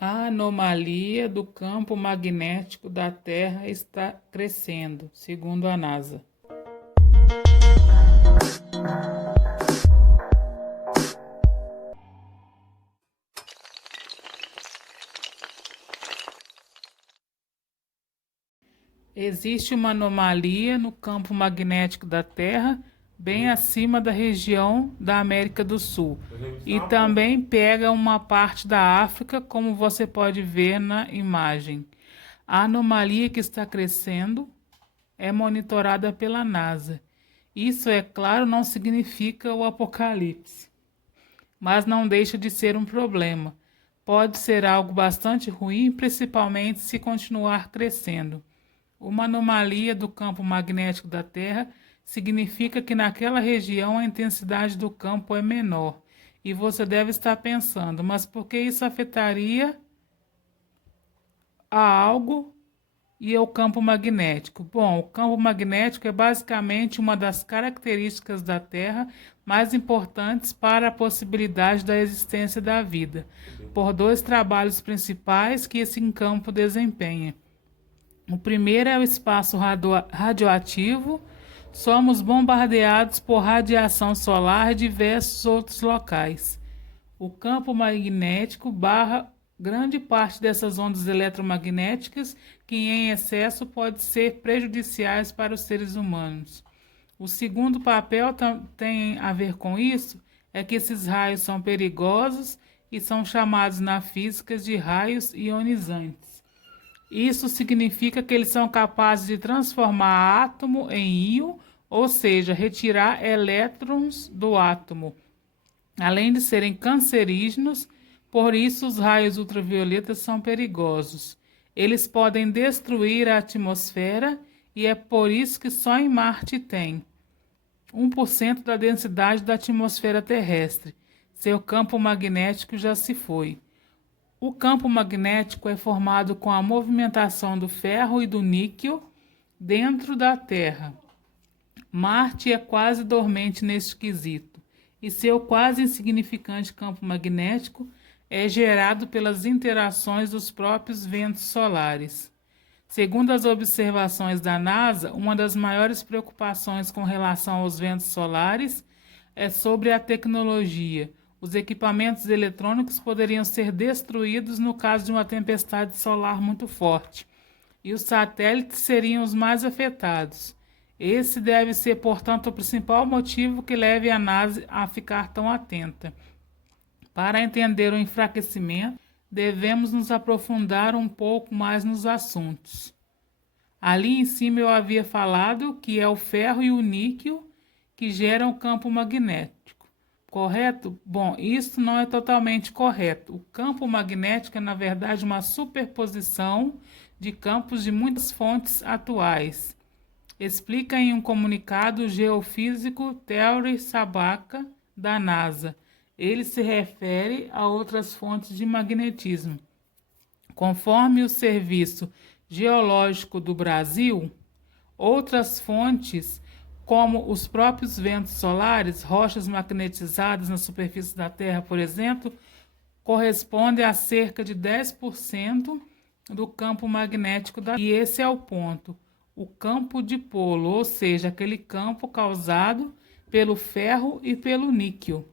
A anomalia do campo magnético da Terra está crescendo, segundo a NASA. Existe uma anomalia no campo magnético da Terra, bem acima da região da América do Sul, e também pega uma parte da África, como você pode ver na imagem. A anomalia que está crescendo é monitorada pela NASA. Isso, é claro, não significa o apocalipse, mas não deixa de ser um problema. Pode ser algo bastante ruim, principalmente se continuar crescendo. Uma anomalia do campo magnético da Terra significa que naquela região a intensidade do campo é menor. E você deve estar pensando, mas por que isso afetaria a algo e ao campo magnético? Bom, o campo magnético é basicamente uma das características da Terra mais importantes para a possibilidade da existência da vida, por dois trabalhos principais que esse campo desempenha. O primeiro é o espaço radioativo. Somos bombardeados por radiação solar de diversos outros locais. O campo magnético barra grande parte dessas ondas eletromagnéticas que em excesso podem ser prejudiciais para os seres humanos. O segundo papel tem a ver com isso, é que esses raios são perigosos e são chamados na física de raios ionizantes. Isso significa que eles são capazes de transformar átomo em íon, ou seja, retirar elétrons do átomo. Além de serem cancerígenos, por isso os raios ultravioletas são perigosos. Eles podem destruir a atmosfera e é por isso que só em Marte tem 1% da densidade da atmosfera terrestre. Seu campo magnético já se foi. O campo magnético é formado com a movimentação do ferro e do níquel dentro da Terra. Marte é quase dormente neste quesito, e seu quase insignificante campo magnético é gerado pelas interações dos próprios ventos solares. Segundo as observações da NASA, uma das maiores preocupações com relação aos ventos solares é sobre a tecnologia. Os equipamentos eletrônicos poderiam ser destruídos no caso de uma tempestade solar muito forte, e os satélites seriam os mais afetados. Esse deve ser, portanto, o principal motivo que leve a NASA a ficar tão atenta. Para entender o enfraquecimento, devemos nos aprofundar um pouco mais nos assuntos. Ali em cima eu havia falado que é o ferro e o níquel que geram o campo magnético. Correto? Bom, isso não é totalmente correto. O campo magnético é, na verdade, uma superposição de campos de muitas fontes atuais. Explica em um comunicado o geofísico Theory Sabaka, da NASA. Ele se refere a outras fontes de magnetismo. Conforme o Serviço Geológico do Brasil, outras fontes, como os próprios ventos solares, rochas magnetizadas na superfície da Terra, por exemplo, correspondem a cerca de 10% do campo magnético da Terra. E esse é o ponto, o campo dipolo, ou seja, aquele campo causado pelo ferro e pelo níquel.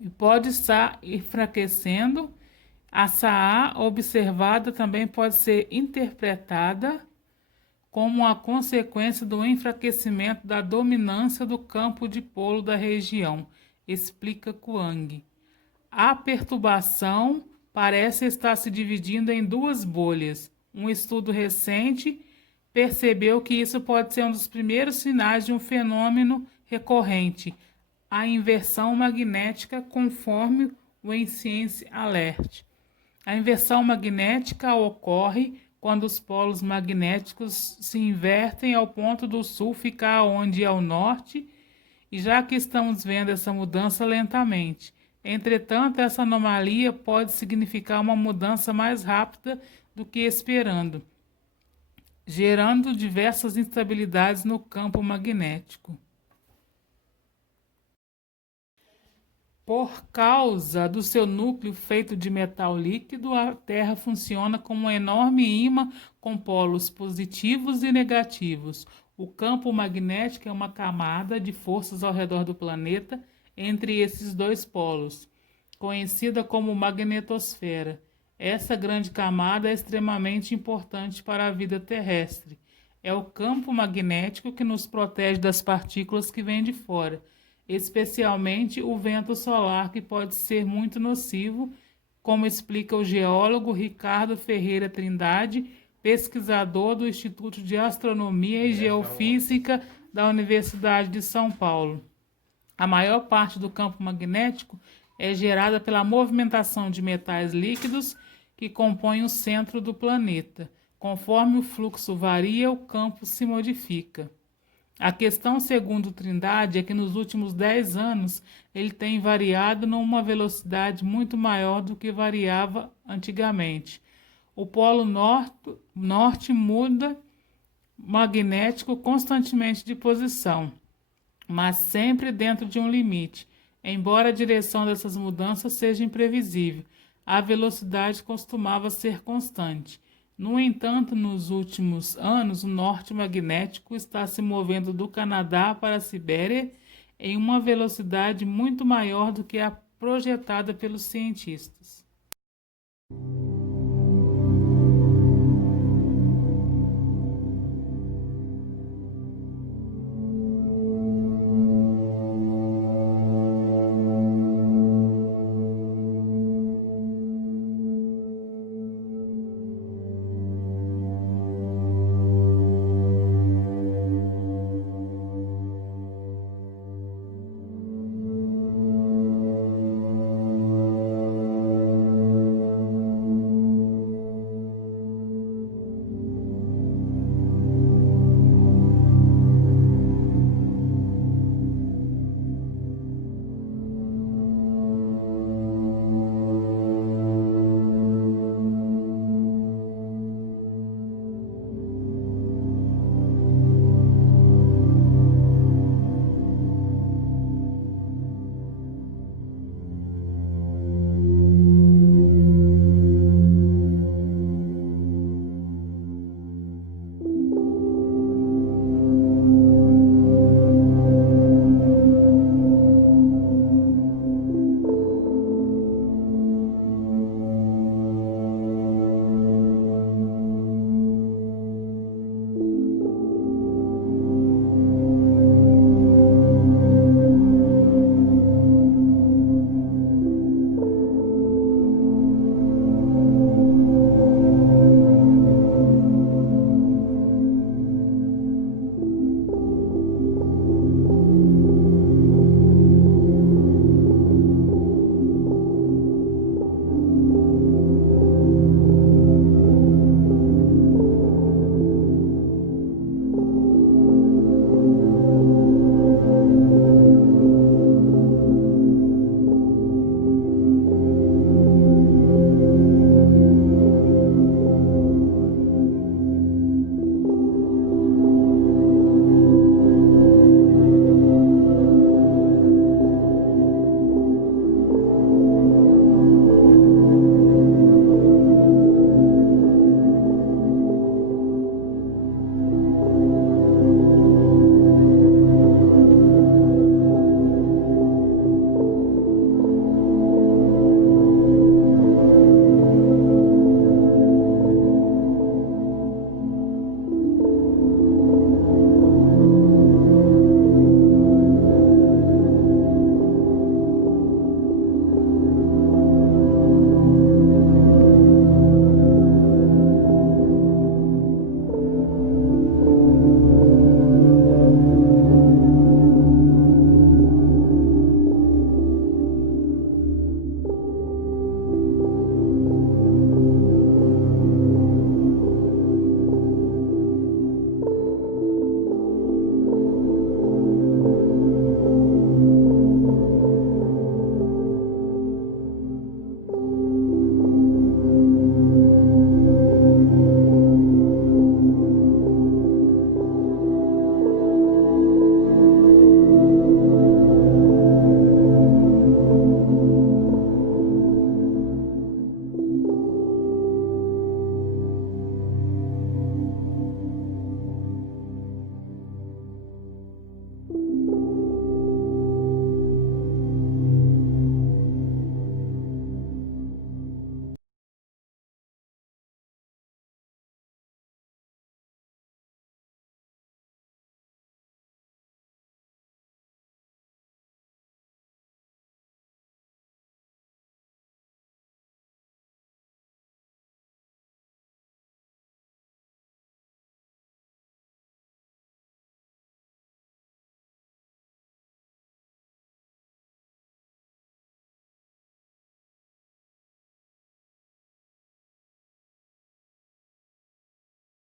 E pode estar enfraquecendo. A SAA observada também pode ser interpretada como a consequência do enfraquecimento da dominância do campo dipolo da região, explica Kuang. A perturbação parece estar se dividindo em duas bolhas. Um estudo recente percebeu que isso pode ser um dos primeiros sinais de um fenômeno recorrente, a inversão magnética, conforme o Science Alert. A inversão magnética ocorre quando os polos magnéticos se invertem ao ponto do sul ficar onde é o norte, e já que estamos vendo essa mudança lentamente. Entretanto, essa anomalia pode significar uma mudança mais rápida do que esperando, gerando diversas instabilidades no campo magnético. Por causa do seu núcleo feito de metal líquido, a Terra funciona como um enorme ímã com polos positivos e negativos. O campo magnético é uma camada de forças ao redor do planeta entre esses dois polos, conhecida como magnetosfera. Essa grande camada é extremamente importante para a vida terrestre. É o campo magnético que nos protege das partículas que vêm de fora, especialmente o vento solar, que pode ser muito nocivo, como explica o geólogo Ricardo Ferreira Trindade, pesquisador do Instituto de Astronomia e Geofísica da Universidade de São Paulo. A maior parte do campo magnético é gerada pela movimentação de metais líquidos que compõem o centro do planeta. Conforme o fluxo varia, o campo se modifica. A questão, segundo Trindade, é que nos últimos 10 anos ele tem variado numa velocidade muito maior do que variava antigamente. O polo norte muda magnético constantemente de posição, mas sempre dentro de um limite. Embora a direção dessas mudanças seja imprevisível, a velocidade costumava ser constante. No entanto, nos últimos anos, o norte magnético está se movendo do Canadá para a Sibéria em uma velocidade muito maior do que a projetada pelos cientistas.